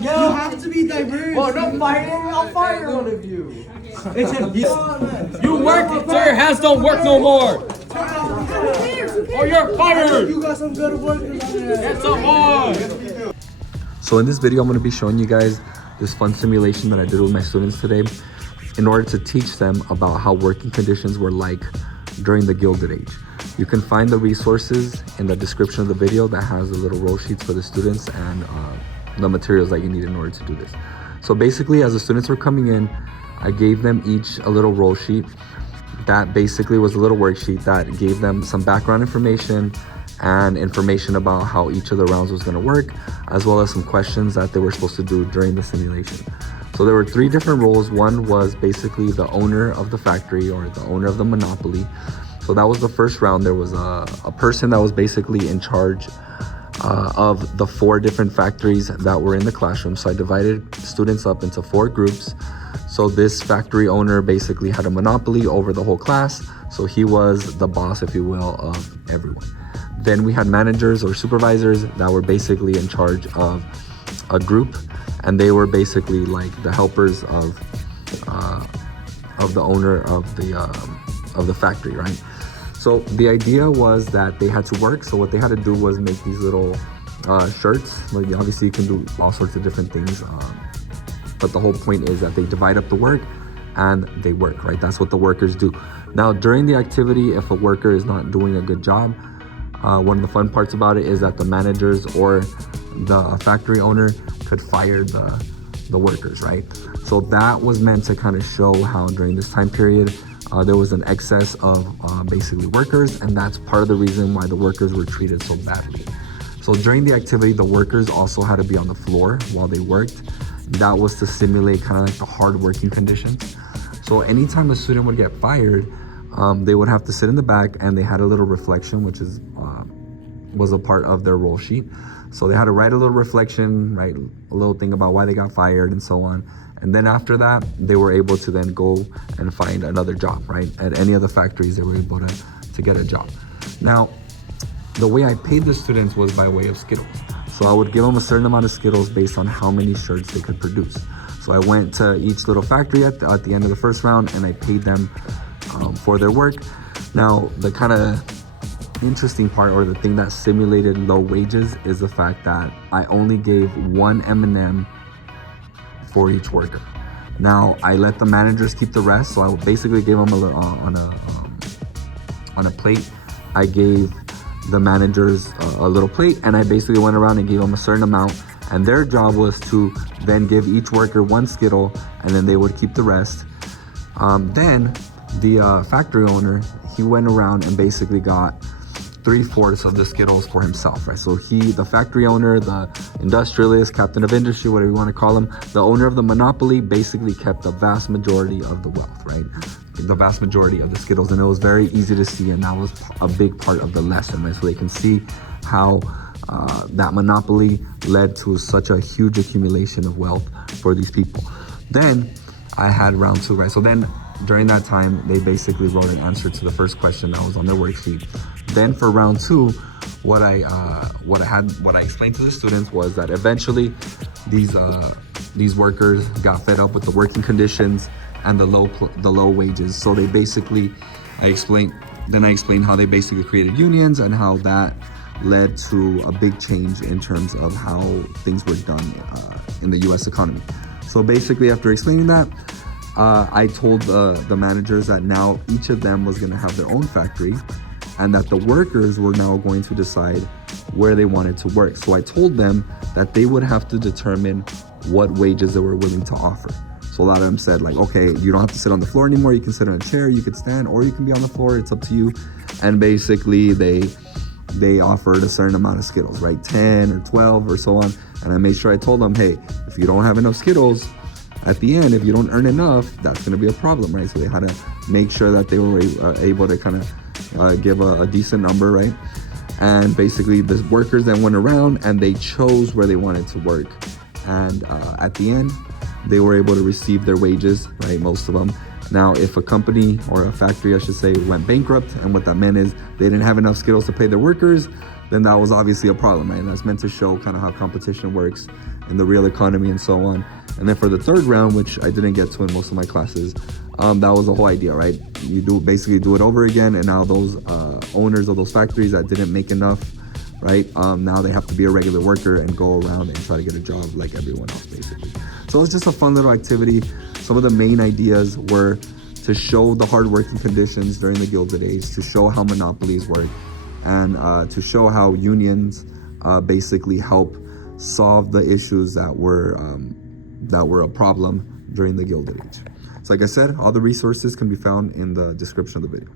You have to be diverse. Well, no fighting. I'll fire one of you. It's him. You work so your hands don't work no more. Or you're fired. You got some good workers on there. Get some more. So in this video, I'm going to be showing you guys this fun simulation that I did with my students today in order to teach them about how working conditions were like during the Gilded Age. You can find the resources in the description of the video that has the little roll sheets for the students and the materials that you need in order to do this. So basically, as the students were coming in, I gave them each a little roll sheet that basically was a little worksheet that gave them some background information and information about how each of the rounds was going to work, as well as some questions that they were supposed to do during the simulation. So there were 3 different roles. One was basically the owner of the factory or the owner of the monopoly. So that was the first round. There was a person that was basically in charge of the 4 different factories that were in the classroom. So I divided students up into 4 groups. So this factory owner basically had a monopoly over the whole class. So he was the boss, if you will, of everyone. Then we had managers or supervisors that were basically in charge of a group, and they were basically like the helpers of the owner of the factory, right? So the idea was that they had to work. So what they had to do was make these little shirts. Like obviously you can do all sorts of different things, but the whole point is that they divide up the work and they work, right? That's what the workers do. Now during the activity, if a worker is not doing a good job, one of the fun parts about it is that the managers or the factory owner could fire the workers, right? So that was meant to kind of show how during this time period, there was an excess of basically workers, and that's part of the reason why the workers were treated so badly. So during the activity, the workers also had to be on the floor while they worked. That was to simulate kind of like the hard working conditions. So anytime a student would get fired, they would have to sit in the back, and they had a little reflection, which was a part of their roll sheet. So they had to write a little reflection, write a little thing about why they got fired and so on. And then after that, they were able to then go and find another job, right? At any of the factories, they were able to get a job. Now, the way I paid the students was by way of Skittles. So I would give them a certain amount of Skittles based on how many shirts they could produce. So I went to each little factory at the end of the first round, and I paid them for their work. Now, the kind of interesting part, or the thing that simulated low wages, is the fact that I only gave 1 M&M for each worker. Now, I let the managers keep the rest, so I basically gave them a little, on a plate. I gave the managers a little plate, and I basically went around and gave them a certain amount, and their job was to then give each worker 1 Skittle, and then they would keep the rest. Then the factory owner, he went around and basically got 3/4 of the Skittles for himself, right? So the factory owner, the industrialist, captain of industry, whatever you want to call him, the owner of the monopoly, basically kept the vast majority of the wealth, right? The vast majority of the Skittles, and it was very easy to see, and that was a big part of the lesson, right? So they can see how that monopoly led to such a huge accumulation of wealth for these people. Then I had round 2, right? So then during that time, they basically wrote an answer to the first question that was on their worksheet. Then for round 2, what I explained to the students was that eventually these workers got fed up with the working conditions and the low wages. So they basically, I explained how they basically created unions and how that led to a big change in terms of how things were done in the U.S. economy. So basically, after explaining that, I told the managers that now each of them was going to have their own factory, and that the workers were now going to decide where they wanted to work. So I told them that they would have to determine what wages they were willing to offer. So a lot of them said, like, okay, you don't have to sit on the floor anymore. You can sit on a chair, you could stand, or you can be on the floor. It's up to you. And basically they offered a certain amount of Skittles, right? 10 or 12 or so on. And I made sure I told them, hey, if you don't have enough Skittles, at the end, if you don't earn enough, that's going to be a problem, right? So they had to make sure that they were able to kind of give a decent number, right? And basically the workers then went around and they chose where they wanted to work. And at the end, they were able to receive their wages, right? Most of them. Now, if a company or a factory, I should say, went bankrupt, and what that meant is they didn't have enough Skittles to pay their workers, then that was obviously a problem, right? And that's meant to show kind of how competition works in the real economy and so on. And then for the third round, which I didn't get to in most of my classes, that was the whole idea, right? You basically do it over again, and now those owners of those factories that didn't make enough, right? Now they have to be a regular worker and go around and try to get a job like everyone else, basically. So it was just a fun little activity. Some of the main ideas were to show the hard working conditions during the Gilded Age, to show how monopolies work, and to show how unions basically help solve the issues that were a problem during the Gilded Age. So like I said, all the resources can be found in the description of the video.